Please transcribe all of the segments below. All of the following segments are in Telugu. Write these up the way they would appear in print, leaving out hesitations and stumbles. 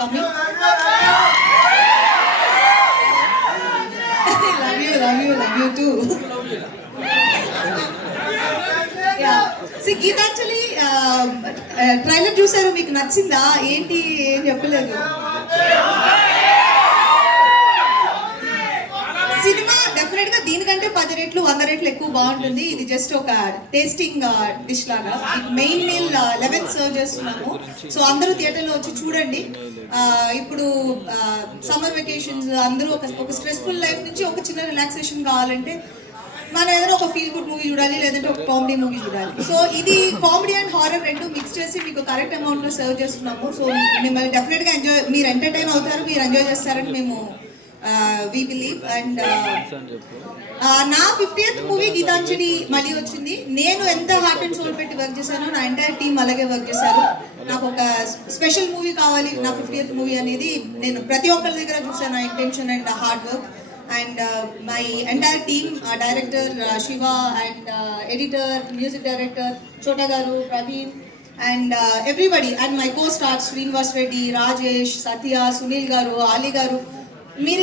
coming. love you too. Yeah. See, Geethanjali trailer చూసారు, మీకు నచ్చిందా ఏంటి? ఏం చెప్పలేదు. సినిమా డెఫినెట్ గా దీనికంటే 10 రెట్లు 100 రెట్లు ఎక్కువ బాగుంటుంది. ఇది జస్ట్ ఒక టేస్టింగ్ డిష్ లాగా. మెయిన్ మీల్ 11 సర్వ్ చేస్తున్నాము. సో అందరూ థియేటర్లో వచ్చి చూడండి. ఇప్పుడు సమ్మర్ వెకేషన్స్, అందరూ ఒక స్ట్రెస్ఫుల్ లైఫ్ నుంచి ఒక చిన్న రిలాక్సేషన్ కావాలంటే మనం ఏదైనా ఒక ఫీల్ గుడ్ మూవీ చూడాలి, లేదంటే ఒక కామెడీ మూవీ చూడాలి. సో ఇది కామెడీ అండ్ హారర్ రెండు మిక్స్ చేసి మీకు కరెక్ట్ అమౌంట్ లో సర్వ్ చేస్తున్నాము. సో మిమ్మల్ని డెఫినెట్ గా మీరు ఎంటర్టైన్ అవుతారు, మీరు ఎంజాయ్ చేస్తారని మేము వి బిలీవ్. అండ్ నా 50th మూవీ గీతాంజలి మళ్ళీ వచ్చింది. నేను ఎంత హార్ట్ అండ్ సోల్ పెట్టి వర్క్ చేశానో నా ఎంటైర్ టీమ్ అలాగే వర్క్ చేశారు. నాకు ఒక స్పెషల్ మూవీ కావాలి నా 50th మూవీ అనేది నేను ప్రతి ఒక్కరి దగ్గర చూసాను. నా intention and hard work and my entire team, director Shiva and editor, music director Chota garu, Praveen and everybody, and my co stars Srinivas Reddy, Rajesh, Satya, Sunil garu, Ali గారు. మీరు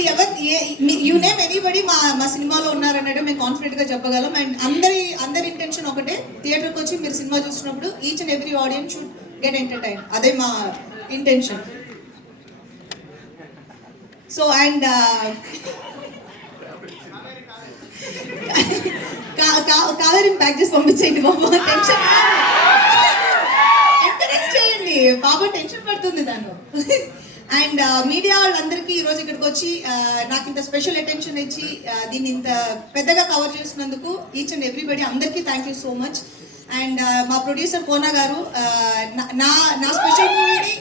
యూ నేమ్ ఎనీబడి మా సినిమాలో ఉన్నారన్నట్టు మేము కాన్ఫిడెంట్గా చెప్పగలం. అండ్ అందరి ఇంటెన్షన్ ఒకటే, థియేటర్కి వచ్చి మీరు సినిమా చూసినప్పుడు each and every audience should get entertain. అదే మా ఇంటెన్షన్. సో అండ్ కావేరిని ప్యాక్ చేసి పంపించేయండి బాబా, టెన్షన్ ఎంకరేజ్ చేయండి బాబా, టెన్షన్ పడుతుంది దాన్ని. అండ్ మీడియా వాళ్ళందరికీ ఈరోజు ఇక్కడికి వచ్చి నాకు ఇంత స్పెషల్ అటెన్షన్ ఇచ్చి దీన్ని ఇంత పెద్దగా కవర్ చేసినందుకు ఈచ్ అండ్ ఎవ్రీబడి అందరికీ thank you so much. And మా ప్రొడ్యూసర్ కోనా గారు నా స్పెషల్ మూవీని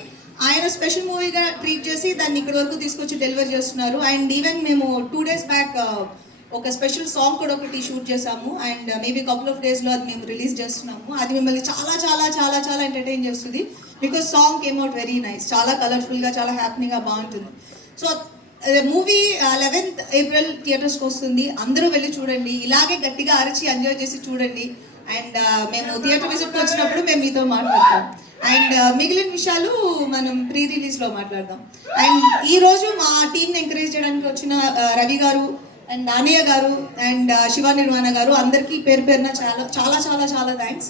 ఆయన స్పెషల్ మూవీగా ట్రీట్ చేసి దాన్ని ఇక్కడి వరకు తీసుకొచ్చి డెలివర్ చేస్తున్నారు. అండ్ ఈవెన్ మేము 2 days బ్యాక్ ఒక స్పెషల్ సాంగ్ కూడా ఒకటి షూట్ చేసాము. అండ్ మేబీ కపుల్ ఆఫ్ డేస్లో అది మేము రిలీజ్ చేస్తున్నాము. అది మిమ్మల్ని చాలా చాలా చాలా చాలా ఎంటర్టైన్ చేస్తుంది. Because song came out very nice, చాలా కలర్ఫుల్గా, చాలా హ్యాపీగా బాగుంటుంది. సో మూవీ 11th April థియేటర్స్కి వస్తుంది. అందరూ వెళ్ళి చూడండి, ఇలాగే గట్టిగా అరిచి ఎంజాయ్ చేసి చూడండి. అండ్ మేము థియేటర్ విజిట్కి వచ్చినప్పుడు మేము మీతో మాట్లాడతాం. అండ్ మిగిలిన విషయాలు మనం ప్రీ రిలీజ్లో మాట్లాడదాం. అండ్ ఈరోజు మా టీంని ఎంకరేజ్ చేయడానికి వచ్చిన రవి గారు అండ్ నానయ్య గారు అండ్ శివ నిర్వాణ గారు అందరికీ పేరు పేరున చాలా చాలా చాలా చాలా థ్యాంక్స్.